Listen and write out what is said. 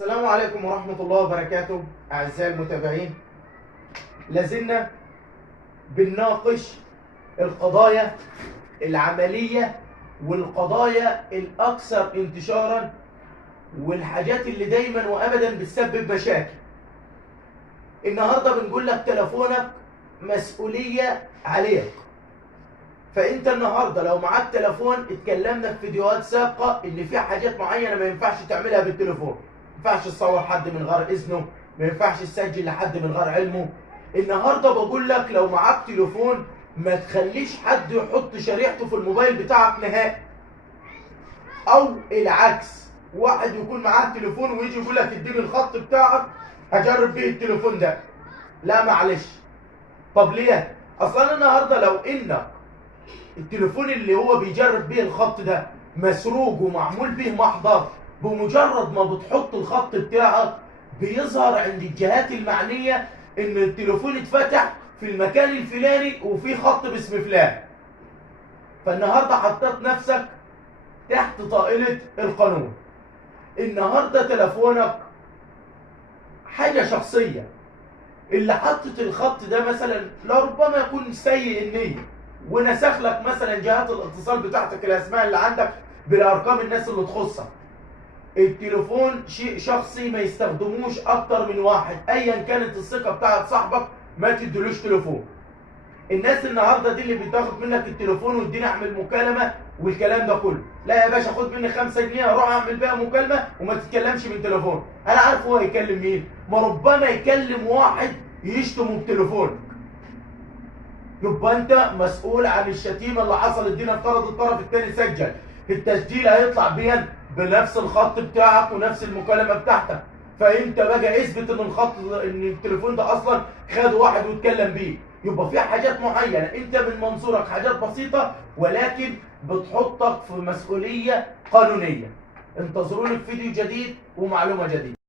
السلام عليكم ورحمة الله وبركاته أعزائي المتابعين. لازلنا بنناقش القضايا العملية والقضايا الأكثر انتشارا والحاجات اللي دايما وأبدا بتسبب مشاكل. النهاردة بنقول لك تلفونك مسؤولية عليك. فأنت النهاردة لو معاك تلفون، اتكلمنا في فيديوهات سابقة إن في حاجات معينة ما ينفعش تعملها بالتليفون. ما ينفعش تصور حد من غير إذنه، ما ينفعش تسجل لحد من غير علمه. النهارده بقول لك لو معاك تليفون ما تخليش حد يحط شريحته في الموبايل بتاعك نهائي. أو العكس، واحد يكون معاه تليفون ويجي يقول لك اديني الخط بتاعك هجرب بيه التليفون ده. لا معلش. طب ليه؟ أصلا النهارده لو إنك التليفون اللي هو بيجرب بيه الخط ده مسروق ومعمول به محضر، بمجرد ما بتحط الخط بتاعك بيظهر عند الجهات المعنية ان التليفون اتفتح في المكان الفلاني وفي خط باسم فلان. فالنهارده حطيت نفسك تحت طائلة القانون. النهارده تليفونك حاجة شخصية. اللي حطت الخط ده مثلا لربما يكون سيء النية ونسخ لك مثلا جهات الاتصال بتاعتك، الاسماء اللي عندك بالارقام الناس اللي تخصك. التليفون شيء شخصي ما يستخدموش اكتر من واحد، ايا كانت الثقه بتاعت صاحبك ما تديلوش تليفون. الناس النهارده دي اللي بتاخد منك التليفون واديني اعمل مكالمه والكلام ده كله، لا يا باشا خد مني 5 جنيه اروح اعمل بيها مكالمه وما تتكلمش من تليفون. انا عارف هو هيكلم مين، ما ربما يكلم واحد يشتمه بتليفونك. يبقى انت مسؤول عن الشتيمه اللي حصلت دي. نفترض الطرف الثاني سجل، التسجيل هيطلع بيا بنفس الخط بتاعك ونفس المكالمه بتاعتك. فانت بقى اثبت ان ان التليفون ده اصلا خد واحد واتكلم بيه. يبقى في حاجات معينه انت من منظورك حاجات بسيطه ولكن بتحطك في مسؤوليه قانونيه. انتظروني في فيديو جديد ومعلومه جديده.